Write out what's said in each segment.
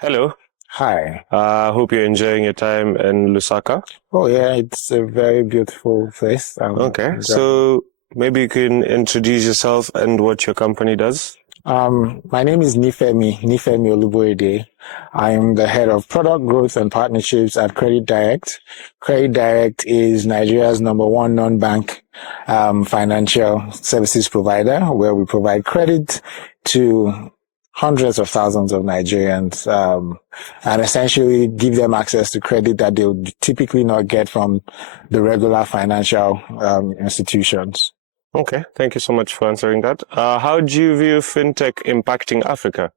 Hello. Hi. Hope you're enjoying your time in Lusaka. Oh yeah, it's a very beautiful place. I'm Okay, enjoying so maybe you can introduce yourself and what your company does. it. My name is Nifemi Oluboyede. I'm the head of product growth and partnerships at Credit Direct. Credit Direct is Nigeria's number one non-bank financial services provider, where we provide credit to hundreds of thousands of Nigerians, and essentially give them access to credit that they would typically not get from the regular financial institutions. Okay, thank you so much for answering that. How do you view fintech impacting Africa?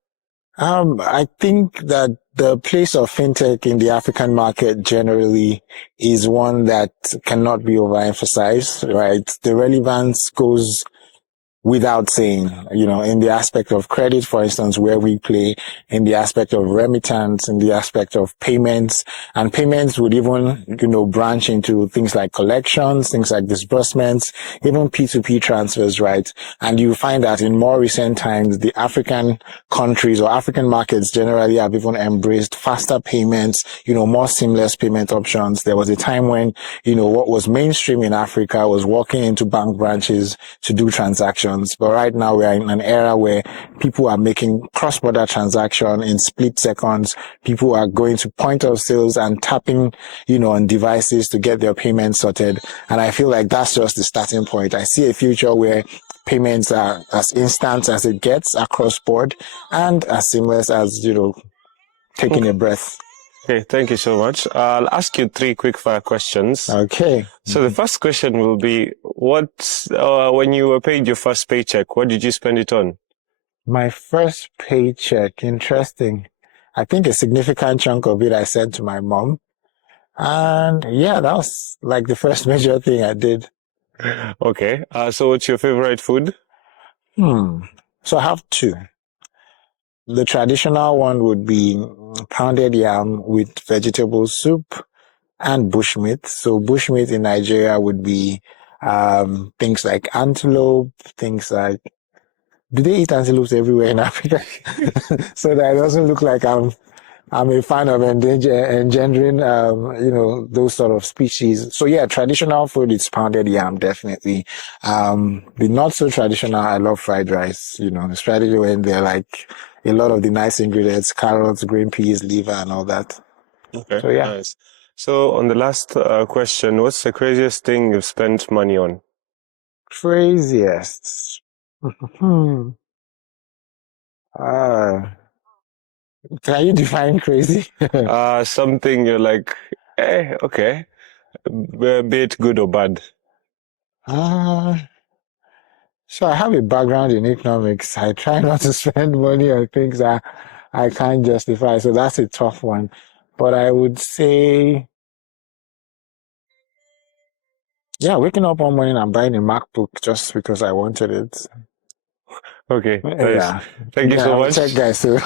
I think that the place of fintech in the African market generally is one that cannot be overemphasized, right? The relevance goes without saying, in the aspect of credit, for instance, where we play, in the aspect of remittance, in the aspect of payments, and payments would even, branch into things like collections, things like disbursements, even P2P transfers, right? And you find that in more recent times, the African countries or African markets generally have even embraced faster payments, more seamless payment options. There was a time when, what was mainstream in Africa was walking into bank branches to do transactions. But right now we are in an era where people are making cross-border transaction in split seconds. People are going to point of sales and tapping, on devices to get their payments sorted. And I feel like that's just the starting point. I see a future where payments are as instant as it gets across board and as seamless as, taking a Okay, breath. okay, thank you so much. I'll ask you three quick fire questions. Okay. So the first question will be, when you were paid your first paycheck, what did you spend it on? My first paycheck, interesting. I think a significant chunk of it I sent to my mom. And yeah, that was like the first major thing I did. Okay, so what's your favorite food? So I have two. The traditional one would be pounded yam with vegetable soup and bushmeat. So bushmeat in Nigeria would be things like antelope, things like do they eat antelopes everywhere in Africa? So that it doesn't look like I'm a fan of engendering, those sort of species. So yeah, traditional food is pounded yam, definitely. The not so traditional, I love fried rice, especially when they're like a lot of the nice ingredients, carrots, green peas, liver, and all that. Okay, So yeah, nice. So on the last question, what's the craziest thing you've spent money on? craziest. Hmm. Uh, can you define crazy? Something you're like, okay, be it good or bad. uh, So I have a background in economics. I try not to spend money on things that I can't justify. So that's a tough one. But I would say, yeah, waking up one morning and buying a MacBook just because I wanted it. Okay, nice. Yeah. Thank you Yeah, so I'm a much. tech guy, so